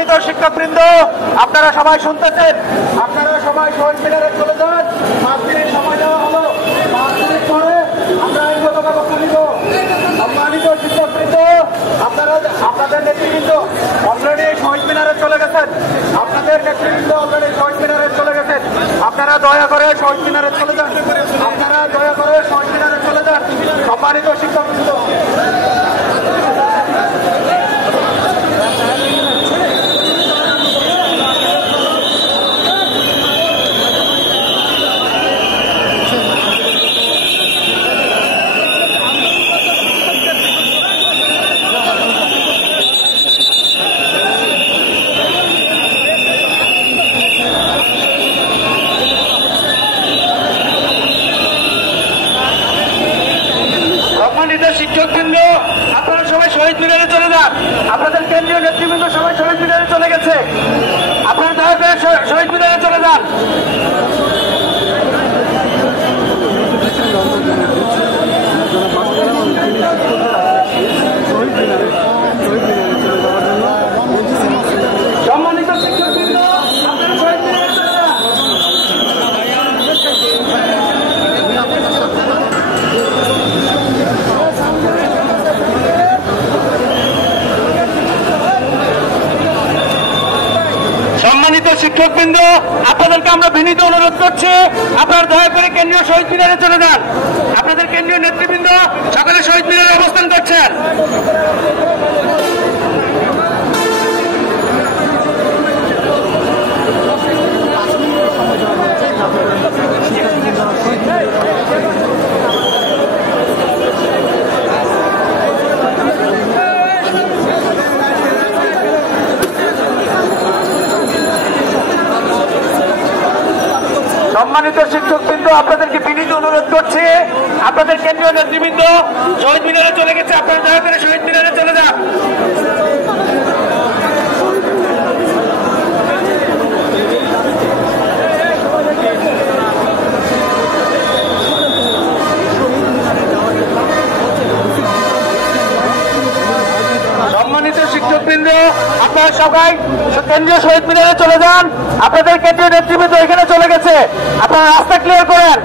সম্মানিত শিক্ষকবৃন্দ, আপনারা সবাই শুনতেছেন, আপনারা সবাই শহীদ মিনারে চলে যান। 5 মিনিট সময় দেওয়া হলো, 5 মিনিট পরে আমরা আইনগত ব্যবস্থা নিব। সম্মানিত শিক্ষকবৃন্দ, আপনারা আপনাদের নেতৃবৃন্দ অলরেডি শহীদ মিনারে চলে গেছেন, আপনাদের নেতৃবৃন্দ অলরেডি শহীদ মিনারে চলে গেছেন। আপনারা দয়া করে শহীদ মিনারে চলে যান, আপনারা দয়া করে শহীদ মিনারে চলে যান। সম্মানিত শিক্ষকবৃন্দ, শিক্ষকবৃন্দ, আপনারা সবাই শহীদ মিনারে চলে যান। আপনাদের কেন্দ্রীয় নেতৃবৃন্দ সবাই শহীদ মিনারে চলে গেছে, আপনারা দয়া করে শহীদ মিনারে চলে যান। সম্মানিত শিক্ষকবৃন্দ, আপনারা শহীদ মিনারে চলে যান। সম্মানিত শিক্ষকবৃন্দ, আপনাদেরকে আমরা বিনীত অনুরোধ করছি, আপনারা দয়া করে কেন্দ্রীয় শহীদ মিনারে চলে যান। আপনাদের কেন্দ্রীয় নেতৃবৃন্দ সকলে শহীদ মিনারে অবস্থান করছেন। সম্মানিত শিক্ষকবৃন্দ, আপনাদেরকে বিনীত অনুরোধ করছি, আপনাদের কেন্দ্রীয় নেতৃবৃন্দ শহীদ মিনারে চলে গেছে, আপনারা দয়া করে শহীদ মিনারে চলে যান। সম্মানিত শিক্ষকবৃন্দ, আপনারা সবাই কেন্দ্রীয় শহীদ মিনারে চলে যান। আপনাদের কেন্দ্রীয় নেতৃবৃন্দ এখানে চলে গেছে, আপনারা রাস্তা ক্লিয়ার করেন।